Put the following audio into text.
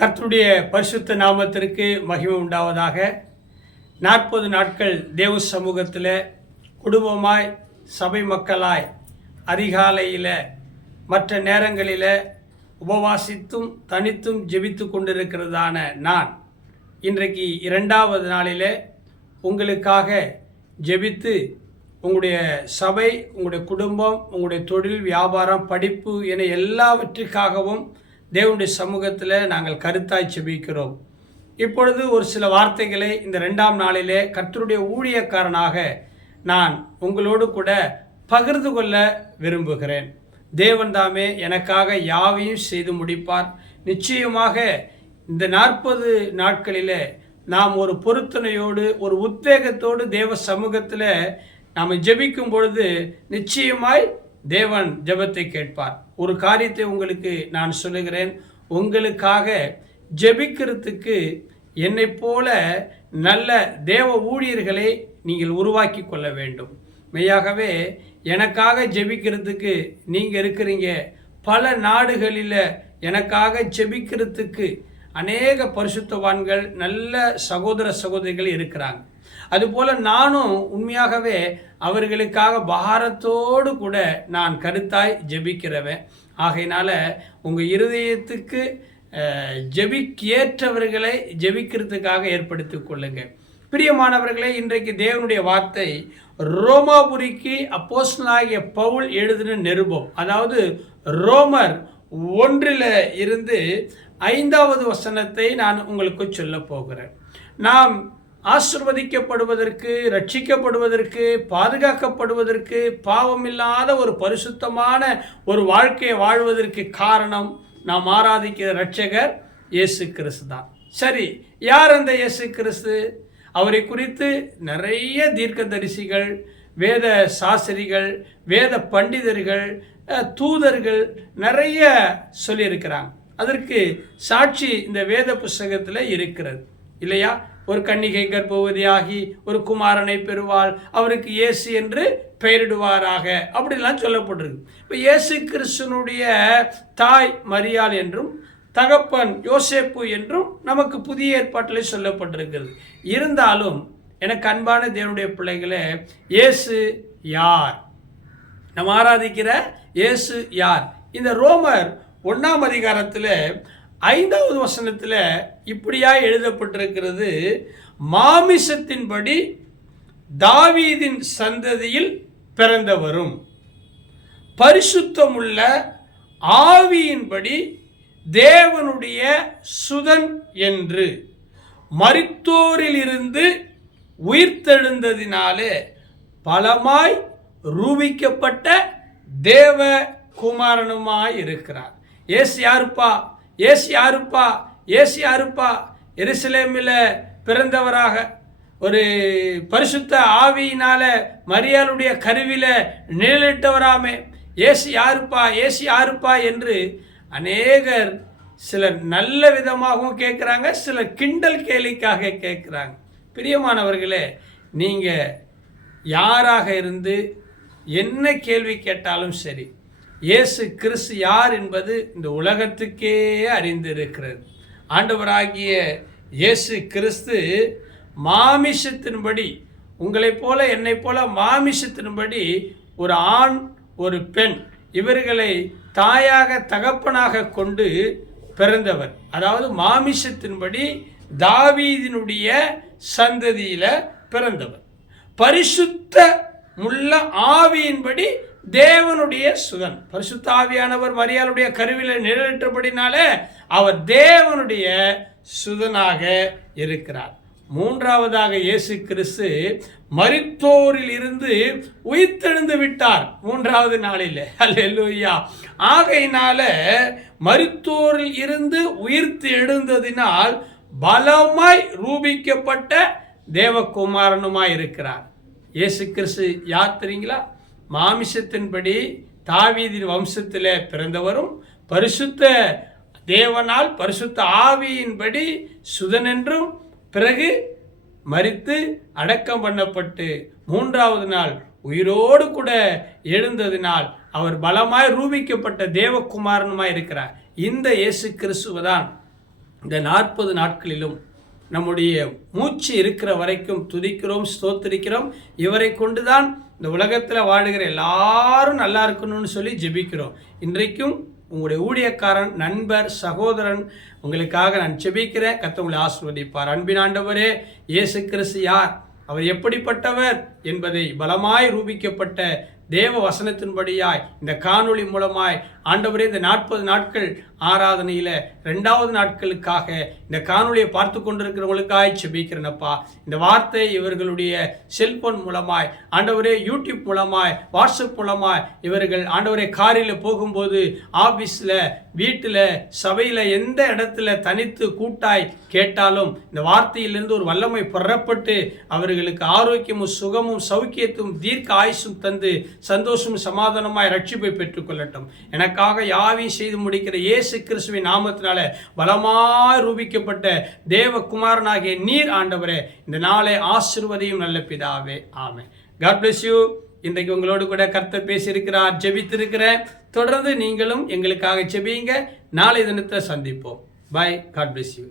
கர்த்தருடைய பரிசுத்த நாமத்திற்கு மகிமை உண்டாவதாக. நாற்பது நாட்கள் தேவ சமூகத்தில் குடும்பமாய் சபை மக்களாய் அதிகாலையில் மற்ற நேரங்களில் உபவாசித்தும் தனித்தும் ஜெபித்து கொண்டிருக்கிறதான நான் இன்றைக்கு இரண்டாவது நாளில் உங்களுக்காக ஜெபித்து உங்களுடைய சபை உங்களுடைய குடும்பம் உங்களுடைய தொழில் வியாபாரம் படிப்பு என எல்லாவற்றுக்காகவும் தேவனுடைய சமூகத்தில் நாங்கள் கருத்தாய் ஜெபிக்கிறோம் இப்பொழுது ஒரு சில வார்த்தைகளை இந்த ரெண்டாம் நாளிலே கர்த்தருடைய ஊழியக்காரனாக நான் உங்களோடு கூட பகிர்ந்து கொள்ள விரும்புகிறேன். தேவன் தாமே எனக்காக யாவையும் செய்து முடிப்பார். நிச்சயமாக இந்த நாற்பது நாட்களிலே நாம் ஒரு பொருத்தனையோடு ஒரு உத்வேகத்தோடு தேவ சமூகத்தில் நாம் ஜெபிக்கும் பொழுது நிச்சயமாய் தேவன் ஜெபத்தை கேட்பார். ஒரு காரியத்தை உங்களுக்கு நான் சொல்லுகிறேன். உங்களுக்காக ஜெபிக்கிறதுக்கு என்னை போல நல்ல தேவ ஊழியர்களை நீங்கள் உருவாக்கி கொள்ள வேண்டும். மெய்யாகவே எனக்காக ஜெபிக்கிறதுக்கு நீங்கள் இருக்கிறீங்க. பல நாடுகளில் எனக்காக ஜெபிக்கிறதுக்கு அநேக பரிசுத்தவான்கள் நல்ல சகோதர சகோதரிகள் இருக்கிறாங்க. அதுபோல் நானும் உண்மையாகவே அவர்களுக்காக பாரத்தோடு கூட நான் கருத்தாய் ஜெபிக்கிறவன். ஆகையினால உங்கள் இருதயத்துக்கு ஜெபிக்கேற்றவர்களை ஜெபிக்கிறதுக்காக ஏற்படுத்தி கொள்ளுங்க. பிரியமானவர்களே இன்றைக்கு தேவனுடைய வார்த்தை ரோமாபுரிக்கு அப்போஸ்தலனாகிய பவுல் எழுதின நிருபம். அதாவது ரோமர் ஒன்றில் இருந்து ஐந்தாவது வசனத்தை நான் உங்களுக்கு சொல்ல போகிறேன். நாம் ஆசிர்வதிக்கப்படுவதற்கு ரட்சிக்கப்படுவதற்கு பாதுகாக்கப்படுவதற்கு பாவமில்லாத ஒரு பரிசுத்தமான ஒரு வாழ்க்கையை வாழ்வதற்கு காரணம் நாம் ஆராதிக்கிற ரட்சகர் இயேசு கிறிஸ்து தான். சரி யார் அந்த இயேசு கிறிஸ்து? அவரை குறித்து நிறைய தீர்க்கதரிசிகள் வேத சாஸ்திரிகள் வேத பண்டிதர்கள் தூதர்கள் நிறைய சொல்லியிருக்கிறாங்க. அதற்கு சாட்சி இந்த வேத புஸ்தகத்தில் இருக்கிறது. இல்லையா? ஒரு கன்னிகை கர்ப்பவதியாகி ஒரு குமாரனை பெறுவாள். அவருக்கு இயேசு என்று பெயரிடுவாராக. அப்படிலாம் சொல்லப்பட்டிருக்கு. இப்போ இயேசு கிறிஸ்துனுடைய தாய் மரியாள் என்றும் தகப்பன் யோசேப்பு என்றும் நமக்கு புதிய ஏற்பாட்டில் சொல்லப்பட்டிருக்கிறது. இருந்தாலும் எனக்கு அன்பான தேவனுடைய பிள்ளைகளே இயேசு யார்? நம்ம ஆராதிக்கிற இயேசு யார்? இந்த ரோமர் ஒன்றாம் அதிகாரத்தில் ஐந்தாவது வசனத்தில் இப்படியா எழுதப்பட்டிருக்கிறது மாமிசத்தின்படி தாவீதின் சந்ததியில் பிறந்தவரும் பரிசுத்தமுள்ள ஆவியின்படி தேவனுடைய சுதன் என்று மரித்தோரிலிருந்து உயிர்த்தெழுந்ததினாலே பலமாய் ரூபிக்கப்பட்ட தேவ குமாரனுமாய் இருக்கிறார் ஏசு யாருப்பா? ஏசு யாருப்பா ஏசு யாருப்பா எருசலேமில் பிறந்தவராக ஒரு பரிசுத்த ஆவியினால மரியாளுடைய கருவியில் நிழலிட்டவராமே. ஏசு யாருப்பா ஏசு யாருப்பா என்று அநேகர் சிலர் நல்ல விதமாகவும் கேட்குறாங்க சிலர் கிண்டல் கேலிக்காக கேட்குறாங்க பிரியமானவர்களே நீங்கள் யாராக இருந்து என்ன கேள்வி கேட்டாலும் சரி இயேசு கிறிஸ்து யார் என்பது இந்த உலகத்துக்கே அறிந்திருக்கிறது. ஆண்டவராகிய இயேசு கிறிஸ்து மாமிசத்தின்படி உங்களைப் போல என்னைப் போல மாமிசத்தின்படி ஒரு ஆண் ஒரு பெண் இவர்களை தாயாக தகப்பனாக கொண்டு பிறந்தவர். அதாவது மாமிசத்தின்படி தாவீதினுடைய சந்ததியில் பிறந்தவர். பரிசுத்த முள்ள ஆவியின்படி தேவனுடைய சுதன் பரிசுத்தாவியானவர் மரியாளுடைய கருவியில் நிழலிட்டபடினாலே அவர் தேவனுடைய சுதனாக இருக்கிறார். மூன்றாவதாக இயேசு கிறிஸ்து மரித்தோரில் இருந்து உயிர்த்தெழுந்து விட்டார் மூன்றாவது நாளில். அல்லா ஆகையினால மரித்தோரில் இருந்து உயிர்த்து எழுந்ததினால் பலமாய் ரூபிக்கப்பட்ட தேவகுமாரனுமாய் இருக்கிறார் இயேசு கிறிஸ்து யார் தெரியுங்களா? மாமிசத்தின்படி தாவீதின் வம்சத்தில் பிறந்தவரும் பரிசுத்த தேவனால் பரிசுத்த ஆவியின்படி சுதனென்றும் பிறகு மறித்து அடக்கம் பண்ணப்பட்டு மூன்றாவது நாள் உயிரோடு கூட எழுந்ததினால் அவர் பலமாய் ரூபிக்கப்பட்ட தேவகுமாரனுமாய் இருக்கிறார். இந்த இயேசு கிறிஸ்துவதான் இந்த நாற்பது நாட்களிலும் நம்முடைய மூச்சு இருக்கிற வரைக்கும் துதிக்கிறோம் ஸ்தோத்திரிக்கிறோம். இவரை கொண்டுதான் இந்த உலகத்தில் வாழுகிற எல்லாரும் நல்லா இருக்கணும்னு சொல்லி ஜெபிக்கிறோம். இன்றைக்கும் உங்களுடைய ஊழியக்காரன் நண்பர் சகோதரன் உங்களுக்காக நான் ஜெபிக்கிறேன் கத்தவங்களை ஆசிர்வதிப்பார். அன்பின் ஆண்டவரே இயேசு கிறிஸ்து யார்? அவர் எப்படிப்பட்டவர் என்பதை பலமாய் ரூபிக்கப்பட்ட தேவ வசனத்தின்படியாய் இந்த காணொளி மூலமாய் ஆண்டவரே இந்த நாற்பது நாட்கள் ஆராதனையில் ரெண்டாவது நாட்களுக்காக இந்த காணொலியை பார்த்து கொண்டிருக்கிறவங்களுக்காய் செபிக்கிறேனப்பா இந்த வார்த்தை இவர்களுடைய செல்போன் மூலமாய் ஆண்டவரே யூடியூப் மூலமாய் வாட்ஸ்அப் மூலமாய் இவர்கள் ஆண்டவரே காரில் போகும்போது ஆஃபீஸில் வீட்டில் சபையில் எந்த இடத்துல தனித்து கூட்டாய் கேட்டாலும் இந்த வார்த்தையிலிருந்து ஒரு வல்லமை புறப்பட்டு அவர்களுக்கு ஆரோக்கியமும் சுகமும் சௌக்கியத்தும் தீர்க்க ஆயுசும் தந்து சந்தோஷமும் சமாதானமாய் ரட்சிப்பை பெற்றுக்கொள்ளட்டும் எனக்காக யாவி செய்து முடிக்கிற இயேசு கிறிஸ்துவின் நாமத்தினால பலமாய் ரூபிக்கப்பட்ட தேவகுமாரனாகிய நீர் ஆண்டவரே இந்த நாளை ஆசிர்வதியும் நல்ல பிதாவே. ஆமே காட் பிளஸ் யூ இன்றைக்கு உங்களோடு கூட கர்த்தர் பேசியிருக்கிறார் ஜெபித்திருக்கிறேன். தொடர்ந்து நீங்களும் எங்களுக்காக ஜெபியுங்க. நாளை தினத்தை சந்திப்போம். By God bless you